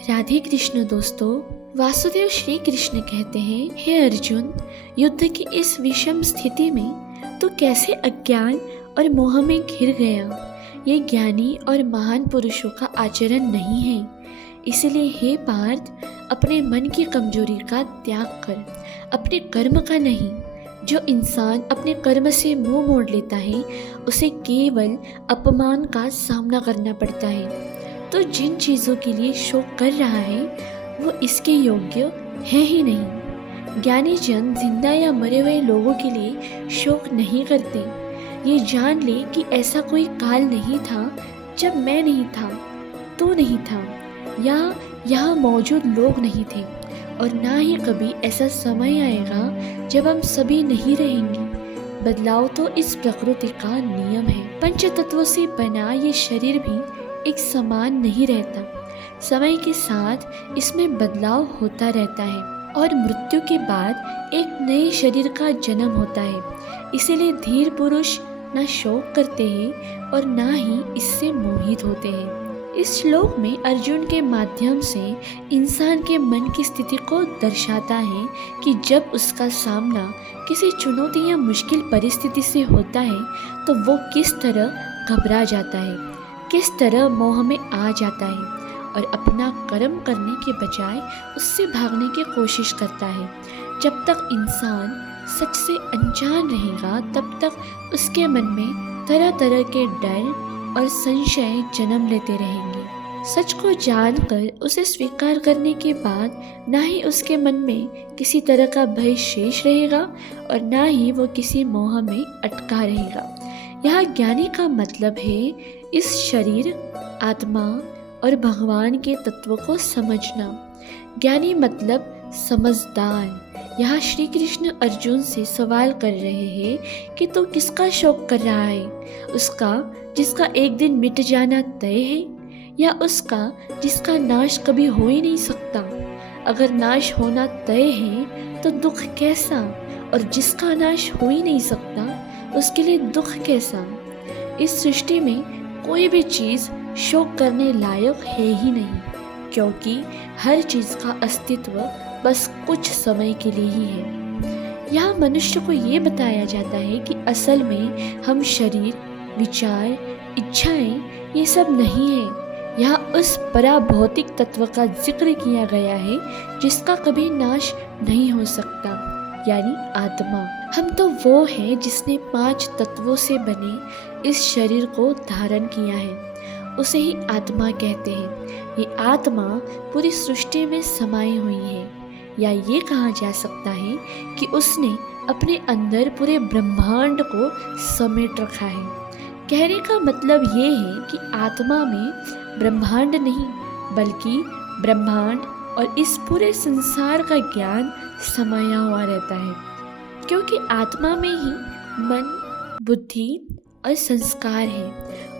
राधे कृष्ण दोस्तों। वासुदेव श्री कृष्ण कहते हैं, हे अर्जुन, युद्ध की इस विषम स्थिति में तू कैसे अज्ञान और मोह में घिर गया। ये ज्ञानी और महान पुरुषों का आचरण नहीं है। इसलिए हे पार्थ, अपने मन की कमजोरी का त्याग कर, अपने कर्म का नहीं। जो इंसान अपने कर्म से मुंह मोड़ लेता है उसे केवल अपमान का सामना करना पड़ता है। तो जिन चीज़ों के लिए शोक कर रहा है वो इसके योग्य है ही नहीं। ज्ञानी जन जिंदा या मरे हुए लोगों के लिए शोक नहीं करते। ये जान ले कि ऐसा कोई काल नहीं था जब मैं नहीं था, तू नहीं था, या यहाँ मौजूद लोग नहीं थे, और ना ही कभी ऐसा समय आएगा जब हम सभी नहीं रहेंगे। बदलाव तो इस प्रकृति का नियम है। पंच तत्वों से बना ये शरीर भी एक समान नहीं रहता। समय के साथ इसमें बदलाव होता रहता है और मृत्यु के बाद एक नए शरीर का जन्म होता है। इसीलिए धीर पुरुष ना शोक करते हैं और ना ही इससे मोहित होते हैं। इस श्लोक में अर्जुन के माध्यम से इंसान के मन की स्थिति को दर्शाता है कि जब उसका सामना किसी चुनौती या मुश्किल परिस्थिति से होता है तो वो किस तरह घबरा जाता है, किस तरह मोह में आ जाता है और अपना कर्म करने के बजाय उससे भागने की कोशिश करता है। जब तक इंसान सच से अनजान रहेगा तब तक उसके मन में तरह तरह के डर और संशय जन्म लेते रहेंगे। सच को जानकर उसे स्वीकार करने के बाद ना ही उसके मन में किसी तरह का भय शेष रहेगा और ना ही वो किसी मोह में अटका रहेगा। यह ज्ञानी का मतलब है इस शरीर, आत्मा और भगवान के तत्वों को समझना। ज्ञानी मतलब समझदार। यहाँ श्री कृष्ण अर्जुन से सवाल कर रहे हैं कि तू किसका शोक कर रहा है, उसका जिसका एक दिन मिट जाना तय है, या उसका जिसका नाश कभी हो ही नहीं सकता। अगर नाश होना तय है तो दुख कैसा, और जिसका नाश हो ही नहीं सकता उसके लिए दुख कैसा। इस सृष्टि में कोई भी चीज़ शोक करने लायक है ही नहीं, क्योंकि हर चीज़ का अस्तित्व बस कुछ समय के लिए ही है। यहाँ मनुष्य को ये बताया जाता है कि असल में हम शरीर, विचार, इच्छाएं ये सब नहीं है। यहाँ उस पराभौतिक तत्व का जिक्र किया गया है जिसका कभी नाश नहीं हो सकता, यानी आत्मा। हम तो वो हैं जिसने 5 तत्वों से बने इस शरीर को धारण किया है, उसे ही आत्मा कहते हैं। ये आत्मा पूरी सृष्टि में समाई हुई है, या ये कहा जा सकता है कि उसने अपने अंदर पूरे ब्रह्मांड को समेट रखा है। कहने का मतलब ये है कि आत्मा में ब्रह्मांड नहीं बल्कि ब्रह्मांड और इस पूरे संसार का ज्ञान समाया हुआ रहता है, क्योंकि आत्मा में ही मन, बुद्धि और संस्कार है,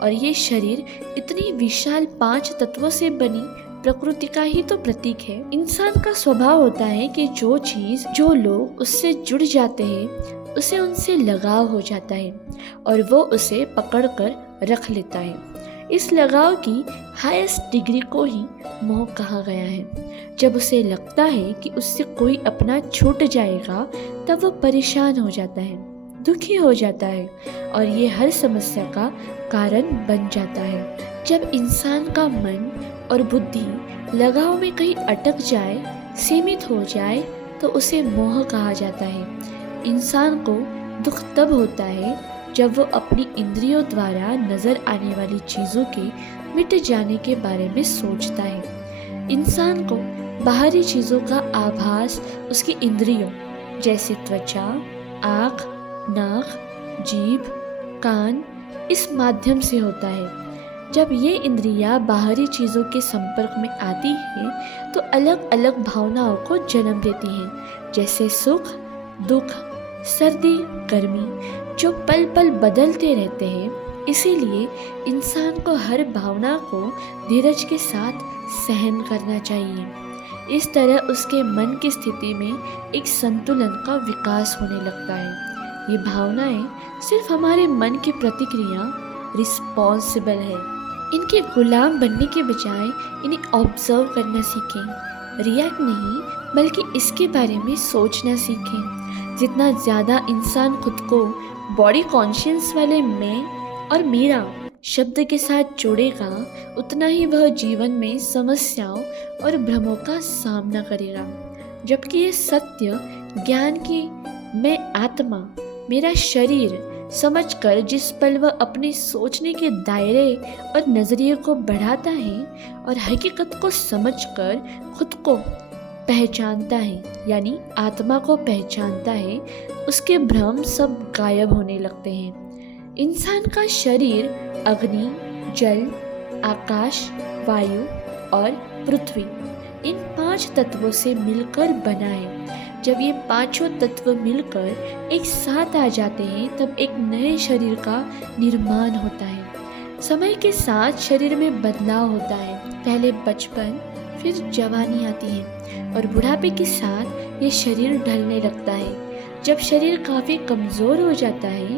और ये शरीर इतनी विशाल 5 तत्वों से बनी प्रकृति का ही तो प्रतीक है। इंसान का स्वभाव होता है कि जो चीज, जो लोग उससे जुड़ जाते हैं उसे उनसे लगाव हो जाता है और वो उसे पकड़कर रख लेता है। इस लगाव की हाईएस्ट डिग्री को ही मोह कहा गया है। जब उसे लगता है कि उससे कोई अपना छूट जाएगा तब वो परेशान हो जाता है, दुखी हो जाता है और ये हर समस्या का कारण बन जाता है। जब इंसान का मन और बुद्धि लगाव में कहीं अटक जाए, सीमित हो जाए, तो उसे मोह कहा जाता है। इंसान को दुख तब होता है जब वो अपनी इंद्रियों द्वारा नजर आने वाली चीज़ों के मिट जाने के बारे में सोचता है। इंसान को बाहरी चीज़ों का आभास उसकी इंद्रियों जैसे त्वचा, आँख, नाक, जीभ, कान इस माध्यम से होता है। जब ये इंद्रियां बाहरी चीज़ों के संपर्क में आती हैं तो अलग अलग भावनाओं को जन्म देती हैं, जैसे सुख, दुख, सर्दी, गर्मी, जो पल पल बदलते रहते हैं। इसीलिए इंसान को हर भावना को धीरज के साथ सहन करना चाहिए। इस तरह उसके मन की स्थिति में एक संतुलन का विकास होने लगता है। ये भावनाएं सिर्फ हमारे मन की प्रतिक्रिया, रिस्पॉन्सिबल है। इनके गुलाम बनने के बजाय इन्हें ऑब्जर्व करना सीखें, रिएक्ट नहीं बल्कि इसके बारे में सोचना सीखें। जितना ज़्यादा इंसान खुद को बॉडी कॉन्शियस वाले मैं और मेरा शब्द के साथ जोड़ेगा, उतना ही वह जीवन में समस्याओं और भ्रमों का सामना करेगा। जबकि ये सत्य ज्ञान की मैं आत्मा, मेरा शरीर समझकर जिस पल वह अपने सोचने के दायरे और नज़रिए को बढ़ाता है और हकीकत को समझकर खुद को पहचानता है, यानी आत्मा को पहचानता है, उसके भ्रम सब गायब होने लगते हैं। इंसान का शरीर अग्नि, जल, आकाश, वायु और पृथ्वी, इन 5 तत्वों से मिलकर बना है। जब ये पांचों तत्व मिलकर एक साथ आ जाते हैं तब एक नए शरीर का निर्माण होता है। समय के साथ शरीर में बदलाव होता है। पहले बचपन, फिर जवानी आती है और बुढ़ापे के साथ ये शरीर ढलने लगता है। जब शरीर काफ़ी कमज़ोर हो जाता है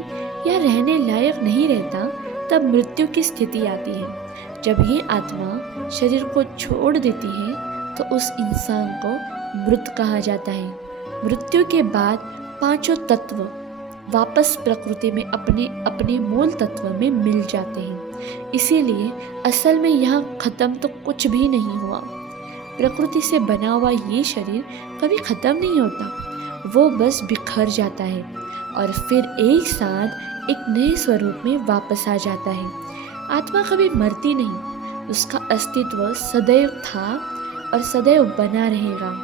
या रहने लायक नहीं रहता तब मृत्यु की स्थिति आती है। जब ये आत्मा शरीर को छोड़ देती है तो उस इंसान को मृत कहा जाता है। मृत्यु के बाद पांचों तत्व वापस प्रकृति में अपने अपने मूल तत्व में मिल जाते हैं। इसीलिए असल में यहाँ खत्म तो कुछ भी नहीं हुआ। प्रकृति से बना हुआ ये शरीर कभी खत्म नहीं होता, वो बस बिखर जाता है और फिर एक साथ एक नए स्वरूप में वापस आ जाता है। आत्मा कभी मरती नहीं, उसका अस्तित्व सदैव था और सदैव बना रहेगा।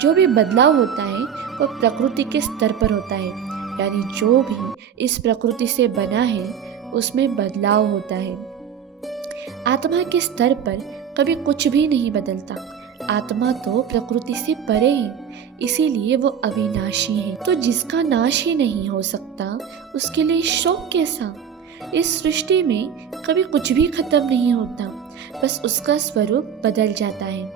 जो भी बदलाव होता है वह प्रकृति के स्तर पर होता है, यानी जो भी इस प्रकृति से बना है उसमें बदलाव होता है। आत्मा के स्तर पर कभी कुछ भी नहीं बदलता। आत्मा तो प्रकृति से परे है, इसीलिए वो अविनाशी है। तो जिसका नाश ही नहीं हो सकता उसके लिए शोक कैसा। इस सृष्टि में कभी कुछ भी खत्म नहीं होता, बस उसका स्वरूप बदल जाता है।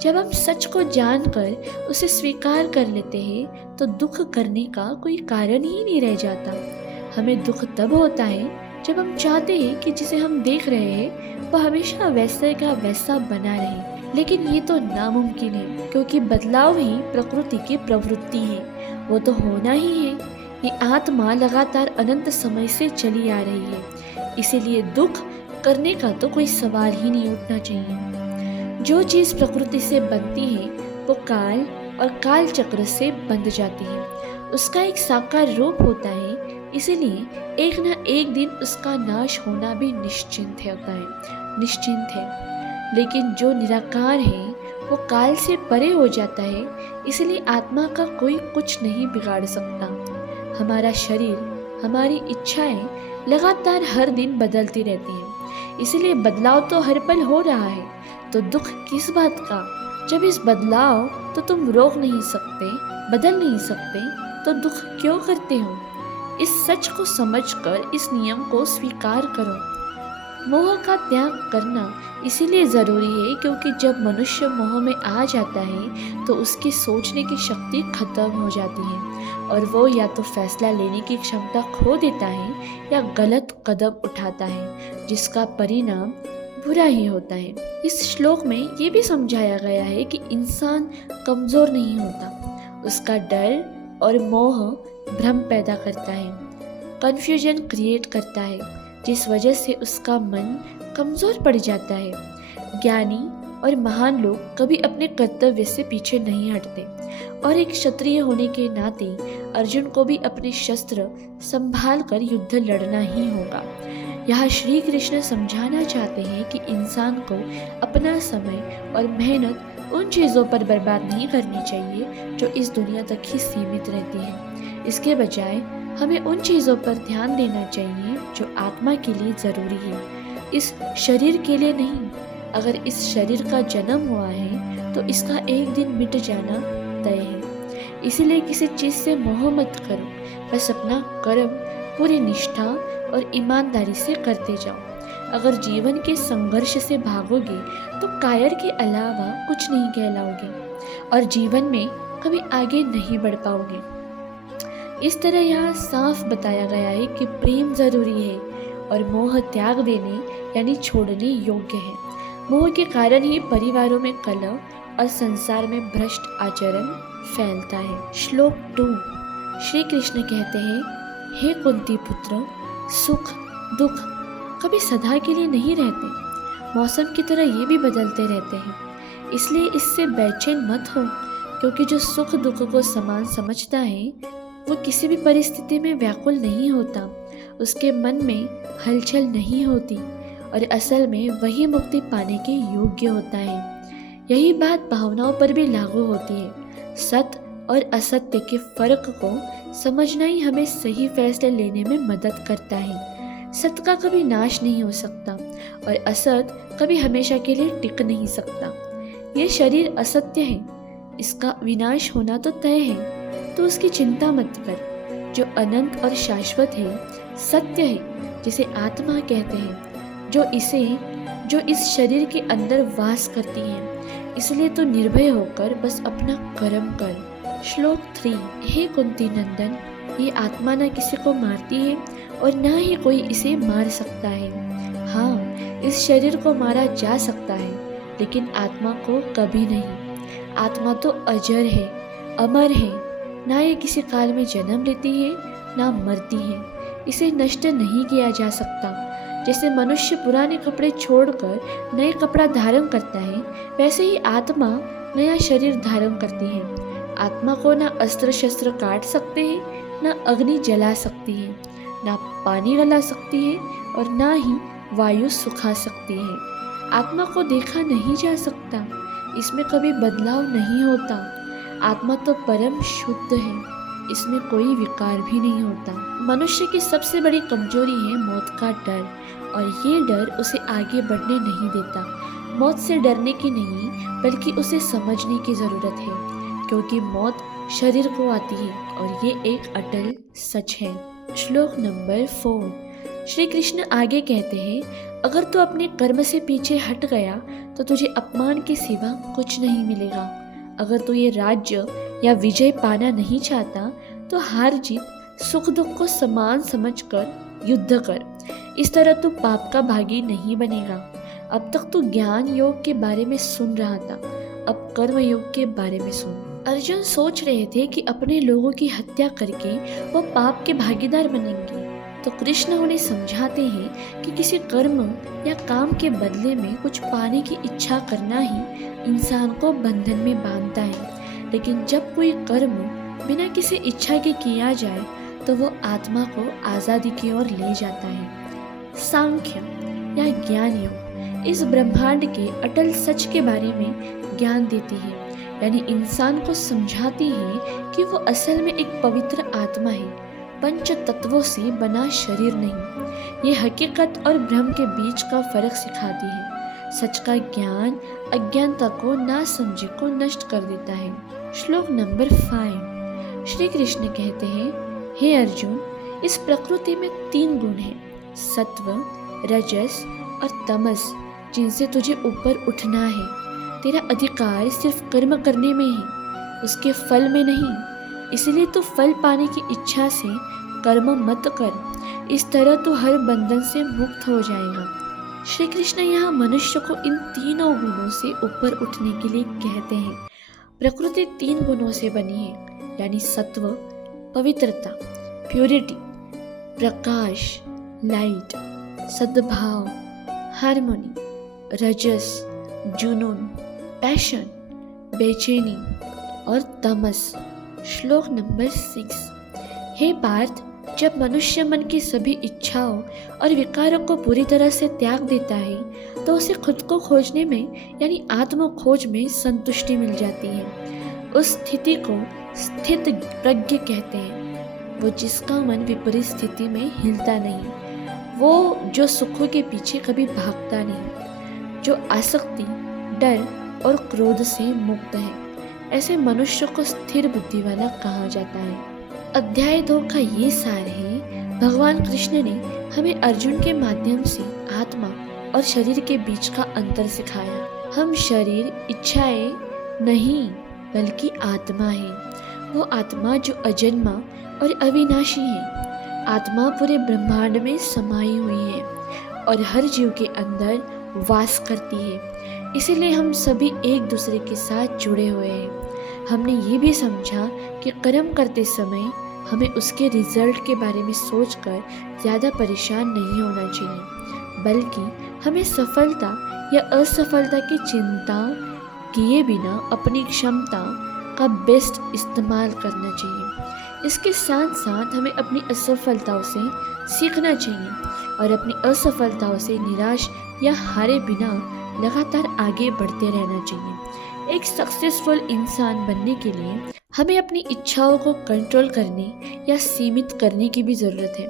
जब हम सच को जानकर उसे स्वीकार कर लेते हैं तो दुख करने का कोई कारण ही नहीं रह जाता। हमें दुख तब होता है जब हम चाहते हैं कि जिसे हम देख रहे हैं वह हमेशा वैसे का वैसा बना रहे, लेकिन ये तो नामुमकिन है, क्योंकि बदलाव ही प्रकृति की प्रवृत्ति है, वो तो होना ही है। ये आत्मा लगातार अनंत समय से चली आ रही है, इसीलिए दुख करने का तो कोई सवाल ही नहीं उठना चाहिए। जो चीज़ प्रकृति से बनती है वो काल और काल चक्र से बंध जाती है। उसका एक साकार रूप होता है, इसीलिए एक न एक दिन उसका नाश होना भी निश्चिंत है। लेकिन जो निराकार है वो काल से परे हो जाता है, इसलिए आत्मा का कोई कुछ नहीं बिगाड़ सकता। हमारा शरीर, हमारी इच्छाएं लगातार हर दिन बदलती रहती हैं, इसलिए बदलाव तो हर पल हो रहा है, तो दुख किस बात का। जब इस बदलाव तो तुम रोक नहीं सकते, बदल नहीं सकते, तो दुख क्यों करते हो। इस सच को समझकर इस नियम को स्वीकार करो। मोह का त्याग करना इसीलिए ज़रूरी है क्योंकि जब मनुष्य मोह में आ जाता है तो उसकी सोचने की शक्ति खत्म हो जाती है और वो या तो फैसला लेने की क्षमता खो देता है या गलत कदम उठाता है, जिसका परिणाम बुरा ही होता है। इस श्लोक में ये भी समझाया गया है कि इंसान कमज़ोर नहीं होता, उसका डर और मोह भ्रम पैदा करता है, कन्फ्यूजन क्रिएट करता है, जिस वजह से उसका मन कमज़ोर पड़ जाता है। ज्ञानी और महान लोग कभी अपने कर्तव्य से पीछे नहीं हटते और एक क्षत्रिय होने के नाते अर्जुन को भी अपने शस्त्र संभाल कर युद्ध लड़ना ही होगा। यहाँ श्री कृष्ण समझाना चाहते हैं कि इंसान को अपना समय और मेहनत उन चीज़ों पर बर्बाद नहीं करनी चाहिए जो इस दुनिया तक ही सीमित रहती हैं। इसके बजाय हमें उन चीज़ों पर ध्यान देना चाहिए जो आत्मा के लिए ज़रूरी है, इस शरीर के लिए नहीं। अगर इस शरीर का जन्म हुआ है तो इसका एक दिन मिट जाना तय है। इसीलिए किसी चीज़ से मोह मत करो, बस अपना कर्म पूरी निष्ठा और ईमानदारी से करते जाओ। अगर जीवन के संघर्ष से भागोगे तो कायर के अलावा कुछ नहीं कहलाओगे और जीवन में कभी आगे नहीं बढ़ पाओगे। इस तरह यहाँ साफ बताया गया है कि प्रेम ज़रूरी है और मोह त्याग देने यानी छोड़ने योग्य है। मोह के कारण ही परिवारों में कलह और संसार में भ्रष्ट आचरण फैलता है। श्लोक 2। श्री कृष्ण कहते हैं, हे कुंती पुत्र, सुख दुख कभी सदा के लिए नहीं रहते, मौसम की तरह ये भी बदलते रहते हैं। इसलिए इससे बेचैन मत हो, क्योंकि जो सुख दुख को समान समझता है वो किसी भी परिस्थिति में व्याकुल नहीं होता, उसके मन में हलचल नहीं होती और असल में वही मुक्ति पाने के योग्य होता है। यही बात भावनाओं पर भी लागू होती है। सत्य और असत्य के फर्क को समझना ही हमें सही फैसले लेने में मदद करता है। सत्य का कभी नाश नहीं हो सकता और असत्य कभी हमेशा के लिए टिक नहीं सकता। ये शरीर असत्य है, इसका विनाश होना तो तय है, तो उसकी चिंता मत कर। जो अनंत और शाश्वत है सत्य है, जिसे आत्मा कहते हैं, जो इस शरीर के अंदर वास करती है। इसलिए तो निर्भय होकर बस अपना कर्म कर। श्लोक 3। हे कुंती नंदन, ये आत्मा न किसी को मारती है और न ही कोई इसे मार सकता है। हाँ, इस शरीर को मारा जा सकता है, लेकिन आत्मा को कभी नहीं। आत्मा तो अजर है, अमर है, ना ये किसी काल में जन्म लेती है ना मरती है। इसे नष्ट नहीं किया जा सकता। जैसे मनुष्य पुराने कपड़े छोड़कर नए कपड़ा धारण करता है, वैसे ही आत्मा नया शरीर धारण करती है। आत्मा को ना अस्त्र शस्त्र काट सकते हैं, ना अग्नि जला सकती है, ना पानी गला सकती है और ना ही वायु सुखा सकती है। आत्मा को देखा नहीं जा सकता, इसमें कभी बदलाव नहीं होता। आत्मा तो परम शुद्ध है, इसमें कोई विकार भी नहीं होता। मनुष्य की सबसे बड़ी कमजोरी है मौत का डर, और ये डर उसे आगे बढ़ने नहीं देता। मौत से डरने की नहीं, बल्कि उसे समझने की जरूरत है, क्योंकि मौत शरीर को आती है और ये एक अटल सच है। श्लोक नंबर 4। श्री कृष्ण आगे कहते हैं, अगर तू अपने कर्म से पीछे हट गया तो तुझे अपमान के सिवा कुछ नहीं मिलेगा। अगर तू ये राज्य या विजय पाना नहीं चाहता तो हार जीत सुख दुख को समान समझकर युद्ध कर। इस तरह तू पाप का भागी नहीं बनेगा। अब तक तू ज्ञान योग के बारे में सुन रहा था, अब कर्म योग के बारे में सुन। अर्जुन सोच रहे थे कि अपने लोगों की हत्या करके वो पाप के भागीदार बनेंगे, तो कृष्ण उन्हें समझाते हैं कि किसी कर्म या काम के बदले में कुछ पाने की इच्छा करना ही इंसान को बंधन में बांधता है। लेकिन जब कोई कर्म बिना किसी इच्छा के किया जाए तो वो आत्मा को आज़ादी की ओर ले जाता है। सांख्य या ज्ञान योग इस ब्रह्मांड के अटल सच के बारे में ज्ञान देती है, यानी इंसान को समझाती है कि वो असल में एक पवित्र आत्मा है, पंच तत्वों से बना शरीर नहीं। ये हकीकत और भ्रम के बीच का फर्क सिखाती है। सच का ज्ञान अज्ञानता को ना समझे को नष्ट कर देता है। श्लोक नंबर 5। श्री कृष्ण कहते हैं, हे अर्जुन, इस प्रकृति में 3 गुण हैं, सत्व, रजस और तमस, जिनसे तुझे ऊपर उठना है। तेरा अधिकार सिर्फ कर्म करने में है, उसके फल में नहीं। इसलिए तू फल पाने की इच्छा से कर्म मत कर। इस तरह तू हर बंधन से मुक्त हो जाएगा। श्री कृष्ण यहाँ मनुष्य को इन तीनों गुणों से ऊपर उठने के लिए कहते हैं। प्रकृति 3 गुणों से बनी है, यानी सत्व पवित्रता, प्योरिटी, प्रकाश, लाइट, सद्भाव, हार्मोनी, रजस, जुनून, पैशन, बेचैनी और तमस। श्लोक नंबर 6। हे पार्थ, जब मनुष्य मन की सभी इच्छाओं और विकारों को पूरी तरह से त्याग देता है तो उसे खुद को खोजने में यानी आत्म खोज में संतुष्टि मिल जाती है। उस स्थिति को स्थित प्रज्ञ कहते हैं। वो जिसका मन विपरीत स्थिति में हिलता नहीं, वो जो सुखों के पीछे कभी भागता नहीं, जो आसक्ति, डर और क्रोध से मुक्त है। ऐसे मनुष्य को स्थिर बुद्धि वाला कहा जाता है। अध्याय 2 का ये सार है। भगवान कृष्ण ने हमें अर्जुन के माध्यम से आत्मा और शरीर के बीच का अंतर सिखाया। हम शरीर, इच्छाएं नहीं, बल्कि आत्मा है। वो आत्मा जो अजन्मा और अविनाशी है। आत्मा पूरे ब्रह्मांड में समाई हुई है। और हर जीव के अंदर वास करती है। इसीलिए हम सभी एक दूसरे के साथ जुड़े हुए हैं। हमने ये भी समझा कि कर्म करते समय हमें उसके रिजल्ट के बारे में सोचकर ज़्यादा परेशान नहीं होना चाहिए, बल्कि हमें सफलता या असफलता की चिंता किए बिना अपनी क्षमता का बेस्ट इस्तेमाल करना चाहिए। इसके साथ साथ हमें अपनी असफलताओं से सीखना चाहिए और अपनी असफलताओं से निराश या हारे बिना लगातार आगे बढ़ते रहना चाहिए। एक सक्सेसफुल इंसान बनने के लिए हमें अपनी इच्छाओं को कंट्रोल करने या सीमित करने की भी ज़रूरत है।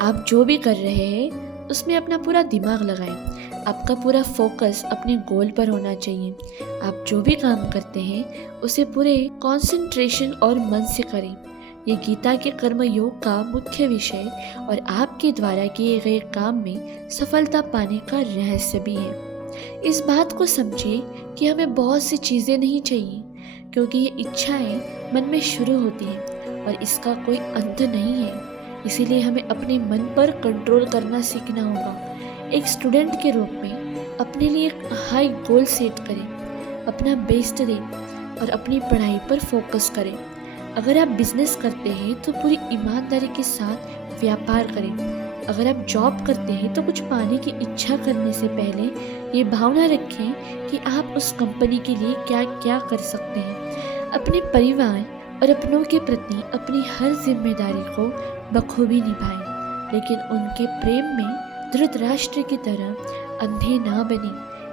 आप जो भी कर रहे हैं उसमें अपना पूरा दिमाग लगाएं। आपका पूरा फोकस अपने गोल पर होना चाहिए। आप जो भी काम करते हैं उसे पूरे कंसंट्रेशन और मन से करें। ये गीता के कर्म योग का मुख्य विषय और आपके द्वारा किए गए काम में सफलता पाने का रहस्य भी है। इस बात को समझिए कि हमें बहुत सी चीज़ें नहीं चाहिए, क्योंकि ये इच्छाएं मन में शुरू होती हैं और इसका कोई अंत नहीं है। इसीलिए हमें अपने मन पर कंट्रोल करना सीखना होगा। एक स्टूडेंट के रूप में अपने लिए एक हाई गोल सेट करें, अपना बेस्ट दें और अपनी पढ़ाई पर फोकस करें। अगर आप बिजनेस करते हैं तो पूरी ईमानदारी के साथ व्यापार करें। अगर आप जॉब करते हैं तो कुछ पाने की इच्छा करने से पहले ये भावना रखें कि आप उस कंपनी के लिए क्या क्या कर सकते हैं। अपने परिवार और अपनों के प्रति अपनी हर जिम्मेदारी को बखूबी निभाएं, लेकिन उनके प्रेम में धृतराष्ट्र की तरह अंधे ना बने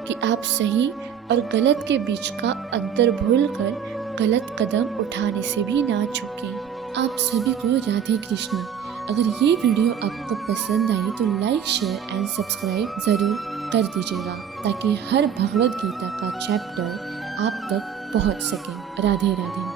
कि आप सही और गलत के बीच का अंतर भूलकर गलत कदम उठाने से भी ना चूकें। आप सभी को राधे कृष्ण। अगर ये वीडियो आपको पसंद आई तो लाइक, शेयर एंड सब्सक्राइब ज़रूर कर दीजिएगा, ताकि हर भगवद गीता का चैप्टर आप तक पहुंच सके। राधे राधे।